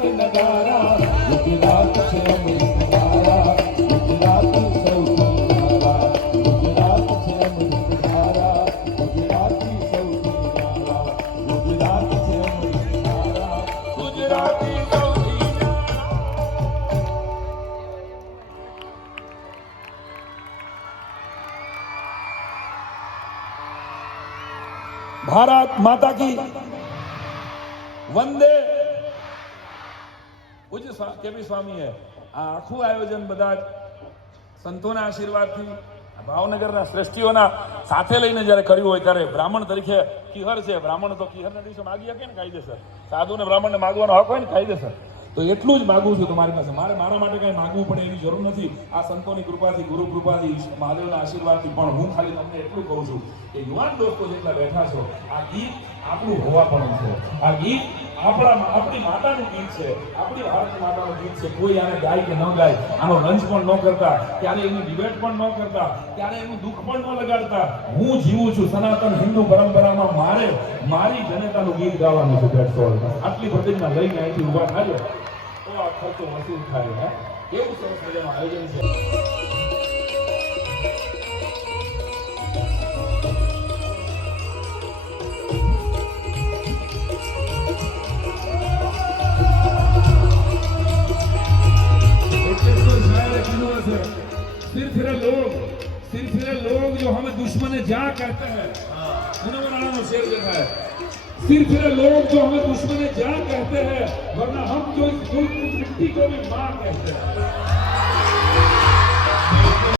નગારા ગુજરાત છે અમૃત ધારા ગુજરાતી સૌથી ન્યારા ગુજરાત છે અમૃત ધારા ગુજરાતી સૌથી ન્યારા ગુજરાત છે અમૃત ધારા ગુજરાતી સૌથી भारत माता की वंदे। પૂજ્ય કેપી સ્વામીએ આ આખું આયોજન બધા જ સંતોના આશીર્વાદથી ભાવનગરના શ્રેષ્ઠીઓના સાથે લઈને જ્યારે કર્યું હોય ત્યારે બ્રાહ્મણ તરીકે કિહર છે. બ્રાહ્મણ તો કિહરના દિવસે માગી શકે ને કાયદેસર. સાધુને બ્રાહ્મણને માગવાનો હક હોય ને કાયદેસર. તો એટલું જ માગું છું તમારી પાસે. મારા માટે કંઈ માગવું પડે એની જરૂર નથી. આ સંતોની કૃપાથી, ગુરુ કૃપાથી, મહાદેવના આશીર્વાદથી. પણ હું ખાલી તમને એટલું કહું છું કે યુવાન દોસ્તો જેટલા બેઠા છો, આ ગીત આપણું હોવા પણ છે. આ ગીત આપણી માતાનું ગીત છે, આપણી ભારત માતાનું ગીત છે. કોઈ આને ગાય કે ન ગાય આનો લંચ પણ ન કરતા, ત્યારે એની ડિબેટ પણ ન કરતા, ત્યારે એનું દુઃખ પણ ન લગાડતા. હું જીવું છું સનાતન હિન્દુ પરંપરામાં. મારે મારી જનતાનું ગીત ગાવાનું છે. આટલી પ્રતિજ્ઞા લઈને અહીંથી ઉભા થાય તો આ ખર્ચો વસૂલ થાય. હે કેવું સરસ મજાનું આયોજન છે. सिर्फ लोग जो हमें दुश्मन जा कहते हैं, शेर देखा है. सिर्फ लोग जो हमें दुश्मन जा कहते हैं, वरना हम जो इस मिट्टी को भी मां कहते हैं.